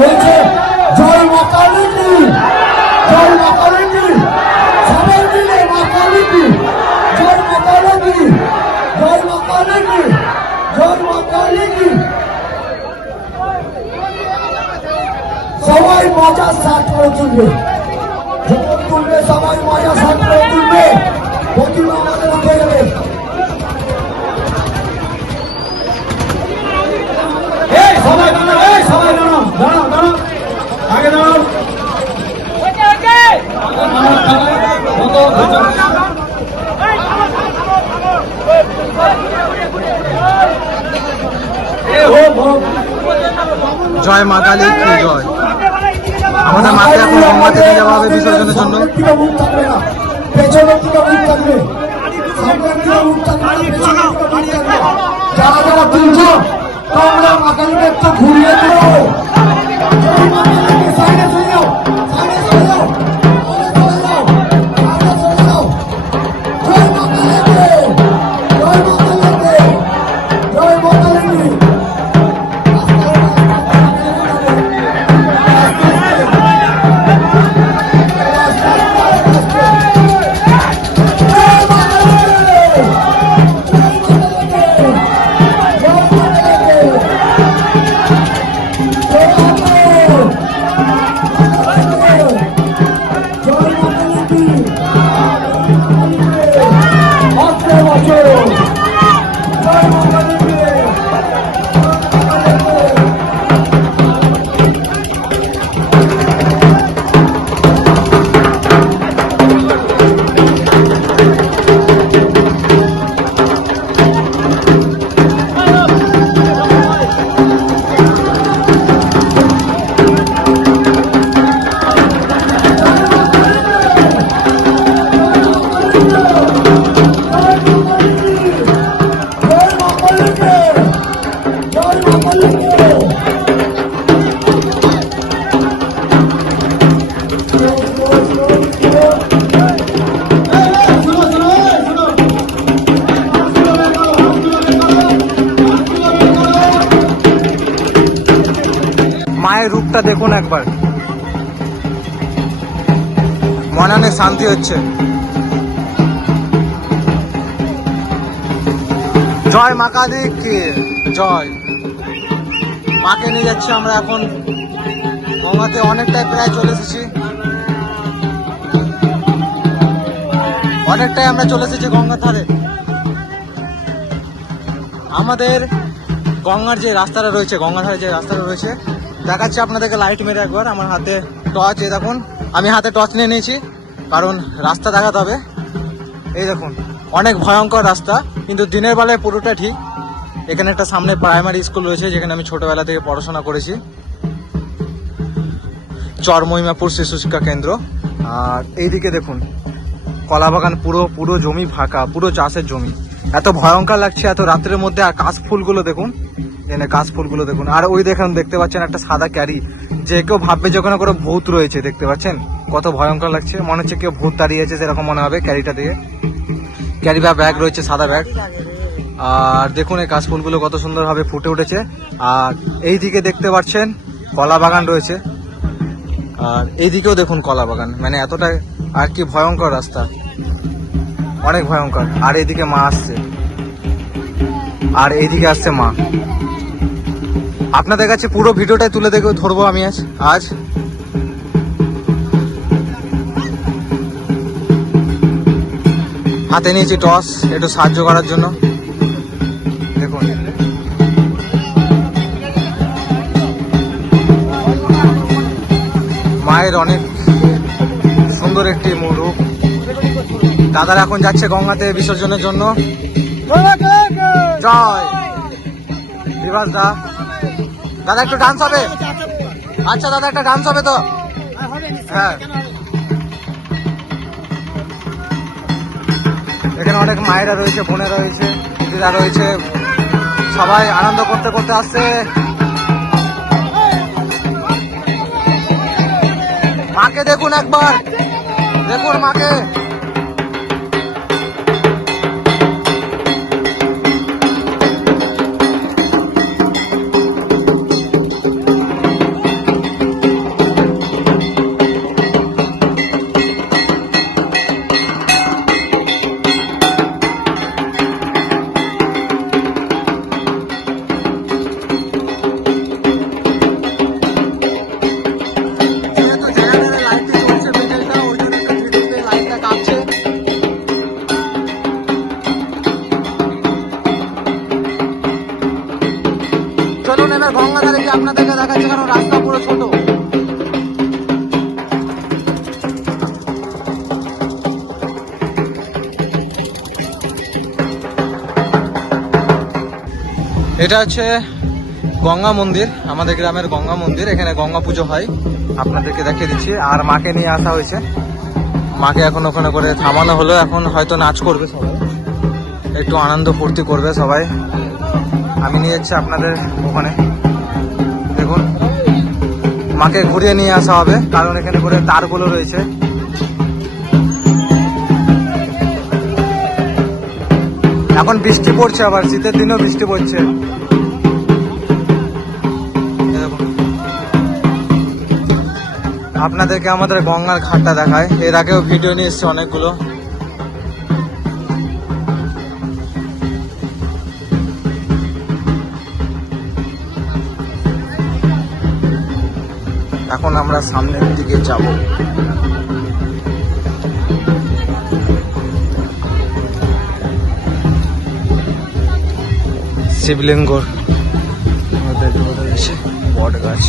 হয়েছে জয় মা কালী কি, জয় মা কালী কি, সবাই মিলে মা কালী কি, জয় মা কালী কি, জয় মা কালী কি, জয় মা কালী কি। সবাই মজার সাথ করে তুলবে, যখন তুলবে সবাই মজার সাথ করে তুলবে, প্রতিমা আমাদের উঠে যাবে। সবাই দাঁড়াও, সবাই দাঁড়াও, দাঁড়াও দাঁড়াও, আগে দাঁড়াও। জয় মা কালী কি জয়। আমাদের মাকে এখন গঙ্গা থেকে যাওয়া হবে বিসর্জনের জন্য। যারা যারা তুলছো তোমরা মা কালীকে একটু ঘুরিয়ে দিও। মায়ের রূপটা দেখুন একবার, মনে অনেক শান্তি হচ্ছে। জয় মা কালী কি জয়। মাকে নিয়ে যাচ্ছি আমরা এখন গঙ্গাতে, অনেকটাই প্রায় চলে এসেছি, অনেকটাই আমরা চলে এসেছি গঙ্গার ধারে। আমাদের গঙ্গার যে রাস্তাটা রয়েছে, গঙ্গার ধারে যে রাস্তাটা রয়েছে দেখাচ্ছি আপনাদেরকে লাইট মেরে একবার। আমার হাতে টর্চ, এই দেখুন আমি হাতে টর্চ নিয়ে নিয়েছি কারণ রাস্তা দেখাতে হবে। এই দেখুন অনেক ভয়ঙ্কর রাস্তা, কিন্তু দিনের বেলায় পুরোটা ঠিক। এখানে একটা সামনে প্রাইমারি স্কুল রয়েছে যেখানে আমি ছোটবেলা থেকে পড়াশোনা করেছি, চরমহিমাপুর শিশু শিক্ষা কেন্দ্র। আর এইদিকে দেখুন কলা বাগান, পুরো পুরো জমি ফাঁকা, পুরো চাষের জমি। এত ভয়ঙ্কর লাগছে এত রাত্রের মধ্যে। আর কাশ ফুলগুলো দেখুন, এনে কাশ ফুলগুলো দেখুন। আর ওই দেখুন, দেখতে পাচ্ছেন একটা সাদা ক্যারি, যে কেউ ভাববে যে ওখানে কোনো ভূত রয়েছে। দেখতে পাচ্ছেন কত ভয়ঙ্কর লাগছে, মনে হচ্ছে কেউ ভূত দাঁড়িয়েছে সেরকম মনে হবে ক্যারিটা থেকে। ক্যারি বা ব্যাগ রয়েছে, সাদা ব্যাগ। আর দেখুন এই কাশ ফুলগুলো কত সুন্দরভাবে ফুটে উঠেছে। আর এইদিকে দেখতে পাচ্ছেন কলা বাগান রয়েছে, আর এইদিকেও দেখুন কলা বাগান। মানে এতটা আর কি ভয়ঙ্কর রাস্তা, অনেক ভয়ঙ্কর। আর এইদিকে মা আসছে, আর এইদিকে আসছে মা। আপনাদের কাছে পুরো ভিডিওটাই তুলে ধরবো আমি আজ। হাতে নিয়েছি টস একটু সাহায্য করার জন্য। দেখুন মায়ের অনেক সুন্দর একটি রূপ। দাদারা এখন যাচ্ছে গঙ্গাতে বিসর্জনের জন্য। জয় বিভাস দা। দাদা একটু ডান্স হবে? আচ্ছা দাদা একটা ডান্স হবে তো? হ্যাঁ এখানে অনেক মায়েরা রয়েছে, বোনেরা রয়েছে, দিদিরা রয়েছে, সবাই আনন্দ করতে করতে আসছে। মাকে দেখুন একবার, দেখুন মাকে। চলুন এবার গঙ্গাধারে গিয়ে আপনাদেরকে দেখাচ্ছি, কারণ রাস্তা পুরো ছোট। এটা হচ্ছে গঙ্গা মন্দির, আমাদের গ্রামের গঙ্গা মন্দির। এখানে গঙ্গা পুজো হয়, আপনাদেরকে দেখিয়ে দিচ্ছি। আর মাকে নিয়ে আসা হয়েছে, মাকে এখন ওখানে করে থামানো হলো। এখন হয়তো নাচ করবে সবাই, একটু আনন্দ ফুর্তি করবে সবাই। আমি নিয়ে যাচ্ছি আপনাদের ওখানে, দেখুন মাকে ঘুরিয়ে নিয়ে আসা হবে, কারণ এখানে করে তারগুলো রয়েছে। এখন বৃষ্টি পড়ছে, আবার শীতের দিনেও বৃষ্টি পড়ছে। আপনাদেরকে আমাদের গঙ্গার ঘাটটা দেখায়, এর আগেও ভিডিও নিয়ে এসছে অনেকগুলো। এখন আমরা সামনের দিকে যাব। শিবলিঙ্গর বট গাছ,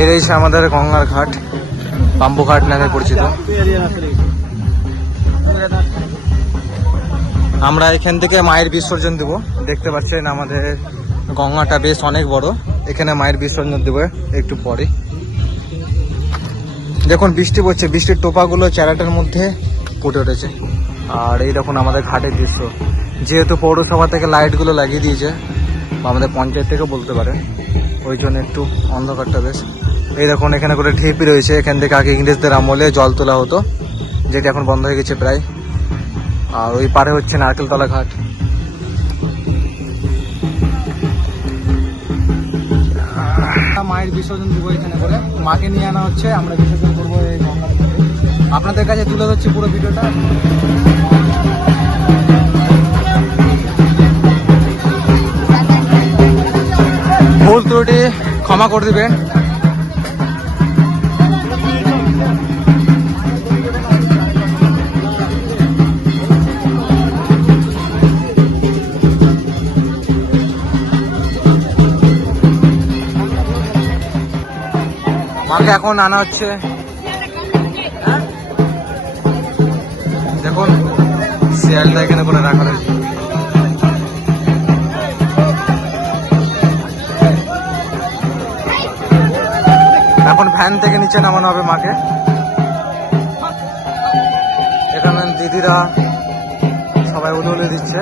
এর এসে আমাদের গঙ্গার ঘাট, বাম্বু ঘাট নামে পরিচিত। আমরা এখান থেকে মায়ের বিসর্জন দেব। দেখতে পাচ্ছেন আমাদের গঙ্গাটা বেশ অনেক বড়, এখানে মায়ের বিসর্জন দেবো একটু পরে। দেখুন বৃষ্টি পড়ছে, বৃষ্টির টোপাগুলো চারাটার মধ্যে ফুটে উঠেছে। আর এই দেখুন আমাদের ঘাটের দৃশ্য, যেহেতু পৌরসভা থেকে লাইটগুলো লাগিয়ে দিয়েছে, বা আমাদের পঞ্চায়েত থেকে বলতে পারেন, ওই জন্য একটু অন্ধকারটা বেশ। এই দেখুন এখানে করে ঢিপি রয়েছে, এখান থেকে আগে ইংরেজদের আমলে জল তোলা হতো, যেটি এখন বন্ধ হয়ে গেছে প্রায়। আর ওই পারে হচ্ছে নারকেলতলা ঘাট। মায়ের বিসর্জন দেবো এখানে করে, মাকে নিয়ে আনা হচ্ছে, আমরা বিসর্জন করবো এই গঙ্গার ঘাটে। আপনাদের কাছে তুলে ধরছি পুরো ভিডিওটা। ভুল ত্রুটি ক্ষমা করে দিবেন। মাকে এখন আনা হচ্ছে, দেখুন শিয়ালটা এখানে করে রাখা রয়েছে। এখন ভ্যান থেকে নিচে নামানো হবে মাকে। এখানে দিদিরা সবাই উদুলে দিচ্ছে।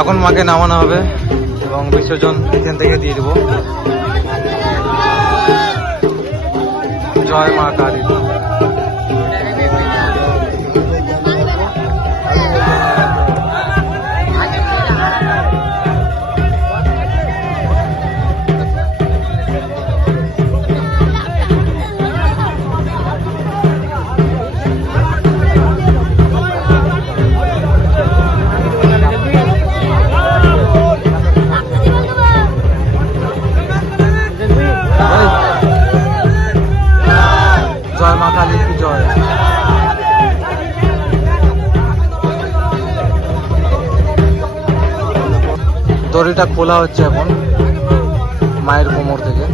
এখন মাকে নামানো হবে এবং বিসর্জন এখান থেকে দিয়ে দেবো। জয় মা কালী। জয় মা কালী কি জয়। দড়িটা খোলা হচ্ছে এখন মায়ের কোমর থেকে।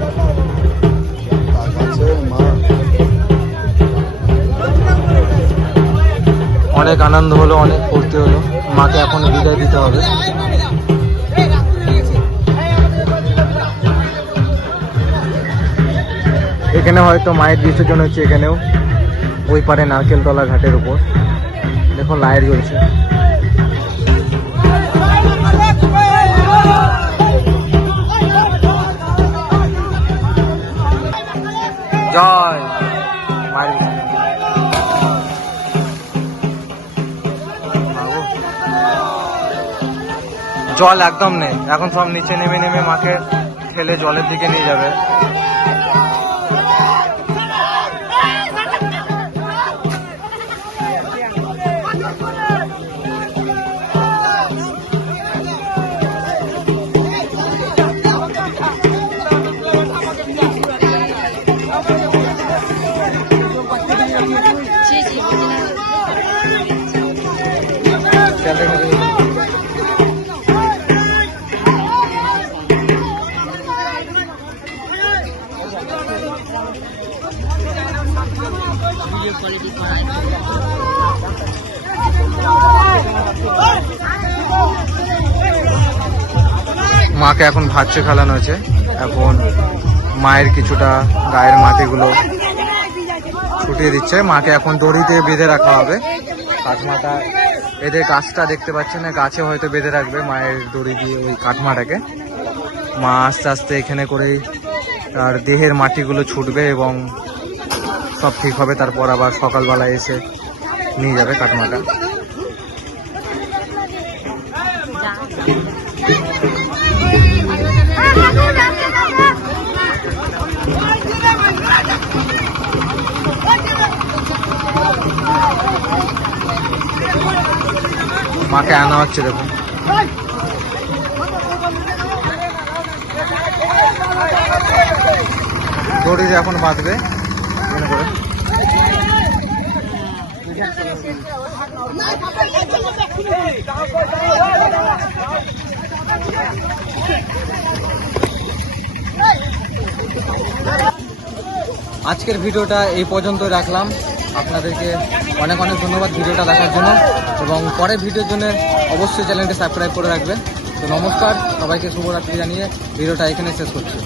অনেক আনন্দ হলো, অনেক ফুর্তি হলো। মাকে এখন বিদায় দিতে হবে। এখানে হয়তো মায়ের বিসর্জন হচ্ছে, এখানেও ওই পারে নারকেলতলা ঘাটের উপর দেখো লাইট জ্বলছে। জয় মায়ের জল একদম নেই এখন, সব নিচে নেমে নেমে মাকে ঠেলে জলের দিকে নিয়ে যাবে। মাকে এখন ভাতছে খেলানো হয়েছে। এখন মায়ের কিছুটা গায়ের মাটিগুলো ছুটিয়ে দিচ্ছে। মাকে এখন দড়িতে বেঁধে রাখা হবে। কাঠমাটা এদের গাছটা দেখতে পাচ্ছেন না, গাছে হয়তো বেঁধে রাখবে মায়ের দড়ি দিয়ে ওই কাঠমাটাকে। মা আস্তে আস্তে এখানে করেই তার দেহের মাটিগুলো ছুটবে এবং সব ঠিক হবে। তারপর আবার সকালবেলায় এসে নিয়ে যাবে কাঠমাটা। মাকে আনা হচ্ছে দেখুন। দড়ি এখন বাঁধবে করে। আজকের ভিডিওটা এই পর্যন্ত রাখলাম। আপনাদেরকে অনেক অনেক ধন্যবাদ ভিডিওটা দেখার জন্য, এবং পরের ভিডিওর জন্য অবশ্যই চ্যানেলটি সাবস্ক্রাইব করে রাখবেন। তো নমস্কার, সবাইকে শুভরাত্রি জানিয়ে ভিডিওটা এখানে শেষ করছি।